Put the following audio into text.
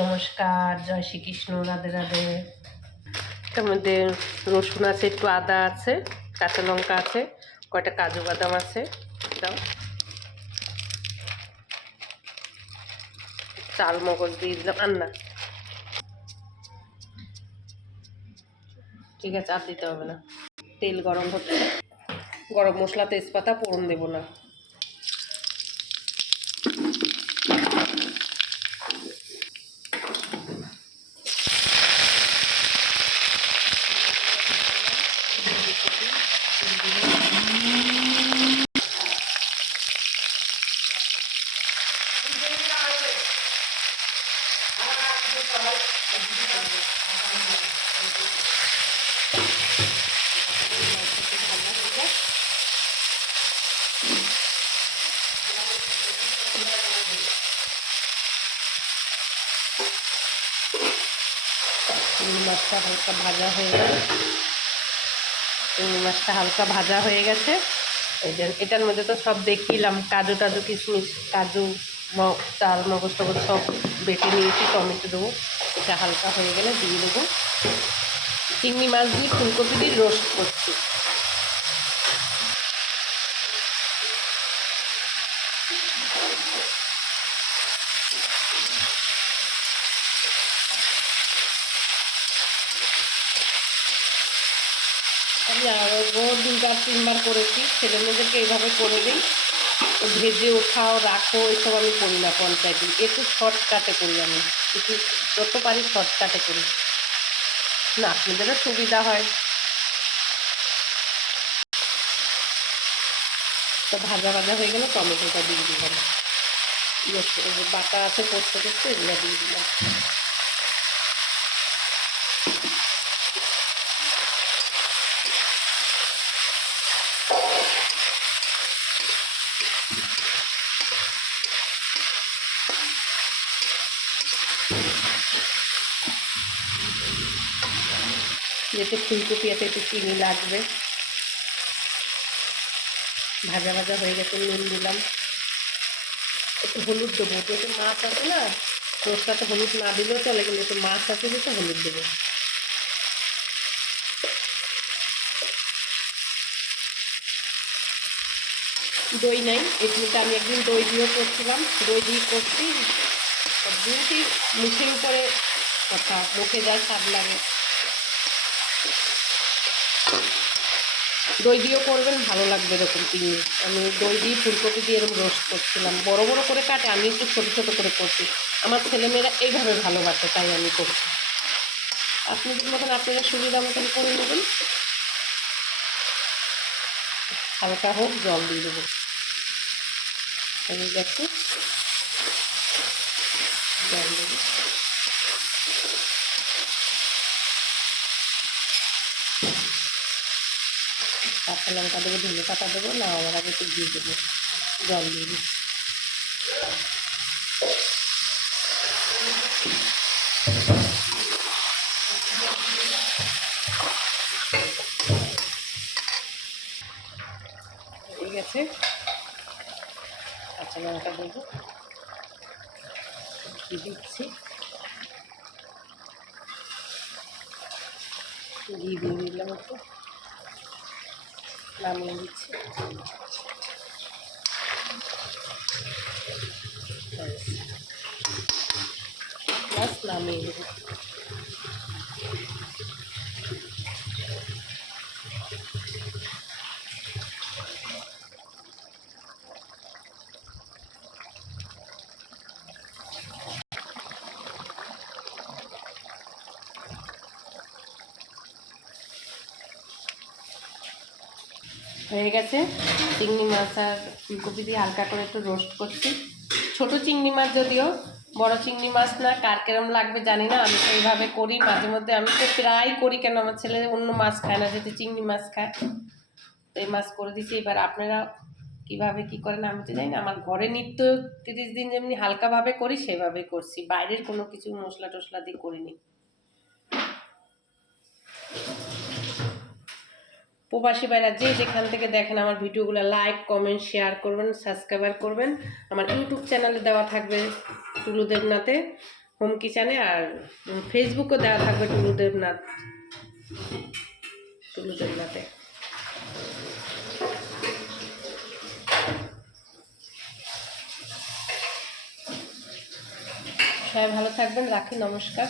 নমস্কার, জয় শ্রীকৃষ্ণ, রাধে রাধে। তার মধ্যে রসুন আছে, একটু আদা আছে, কাঁচা লঙ্কা আছে, কয়টা কাজু বাদাম আছে, দাও। চাল মগজ দিয়ে দিলাম, আন্না ঠিক আছে, আর দিতে হবে না। তেল গরম হচ্ছে, গরম মশলা তেজপাতা ফোড়ন দেবো না। চিংড়ি মাছটা হালকা ভাজা হয়ে গেছে, চিংড়ি মাছটা হালকা ভাজা হয়ে গেছে। এটার মধ্যে তো সব দেখিলাম, কাজু টাজু কিশমিশ, কাজু চাল মগজ টগজ সব বেটে নিয়েছি। টমেটো দেবো, এটা হালকা হয়ে গেলে দিয়ে দেবো। চিংড়ি মাছ দিয়ে ফুলকপি দিয়ে রোস্ট করছি। আমি আরও দুবার তিনবার করেছি, ছেলে মেয়েদেরকে এইভাবে করে দিই। ভেজে ওঠাও রাখো এসব আমি করি না পঞ্চায়েতে, একটু শর্টকাটে করি আমি, একটু যত পারি শর্টকাটে করি না, আপনাদেরও সুবিধা হয়। তো ভাজা ভাজা হয়ে গেলে টমেটোটা দিয়ে দিলাম, বাটা আছে পোস্ত করতে, এগুলো দিয়ে দিলাম। যেহেতু ফুলকপি আছে একটু চিনি লাগবে। ভাজা ভাজা হয়ে গেছে, নুন দিলাম, একটু হলুদ দেবো, যেহেতু মাছ আছে না, রোস্টাতে হলুদ না দিলেও চলে, কিন্তু একটু মাছ আছে যেহেতু হলুদ দেবো। দই নাই, এগুলোতে আমি একদিন দই দিয়েও করছিলাম, দই দিয়ে করছি, দুটি মুখের উপরে কথা, মুখে যা স্বাদ লাগে। দই দিয়েও করবেন, ভালো লাগবে এরকম চিংড়ি। আমি দই দিয়ে ফুলকপি দিয়ে এরকম রোস্ট করছিলাম, বড় বড় করে কাটে, আমি একটু ছোটো ছোটো করে করছি। আমার ছেলেমেয়েরা এইভাবে ভালোবাসে, তাই আমি করছি। আপনাদের মতন আপনারা সুবিধা মতন করে নেবেন। হালকা হোক, জল দিয়ে দেবো। হয়ে গেছে, জল দেবো। কাঁচা লঙ্কা দেবো, ধনে পাতা দেবো, না আমার আগে একটু দিয়ে দেবো, জল দিয়ে দিই। ঠিক আছে, কাঁচা লঙ্কা দেবো, ঘি দিচ্ছি, ঘি দিয়ে দিলাম একটু, নামিয়ে দিচ্ছি। প্লাস নামিয়ে দেবো। হয়ে গেছে, চিংড়ি মাছ আর ফুলকপি দিয়ে হালকা করে একটু রোস্ট করছি। ছোট চিংড়ি মাছ, যদিও বড় চিংড়ি মাছ না, কার কেরম লাগবে জানি না, আমি তো এইভাবে করি মাঝে মধ্যে। আমি তো প্রায় করি, কেন আমার ছেলে অন্য মাছ খায় না, যেহেতু চিংড়ি মাছ খায়, তো এই মাছ করে দিচ্ছি। এবার আপনারা কীভাবে কী করেন আমি তো জানি না, আমার ঘরে নিত্য 30 দিন যেমনি হালকাভাবে করি সেভাবে করছি, বাইরের কোনো কিছু মশলা টশলা দিয়ে করিনি। প্রবাসী ভাইরা যে যেখান থেকে দেখেন আমার ভিডিওগুলো লাইক কমেন্ট শেয়ার করবেন, সাবস্ক্রাইব করবেন। আমার ইউটিউব চ্যানেলে দেওয়া থাকবে টুলু দেবনাথে, হোম কিচেনে, আর ফেসবুকও দেওয়া থাকবে টুলু দেবনাথে। সবাই ভালো থাকবেন, রাখি, নমস্কার।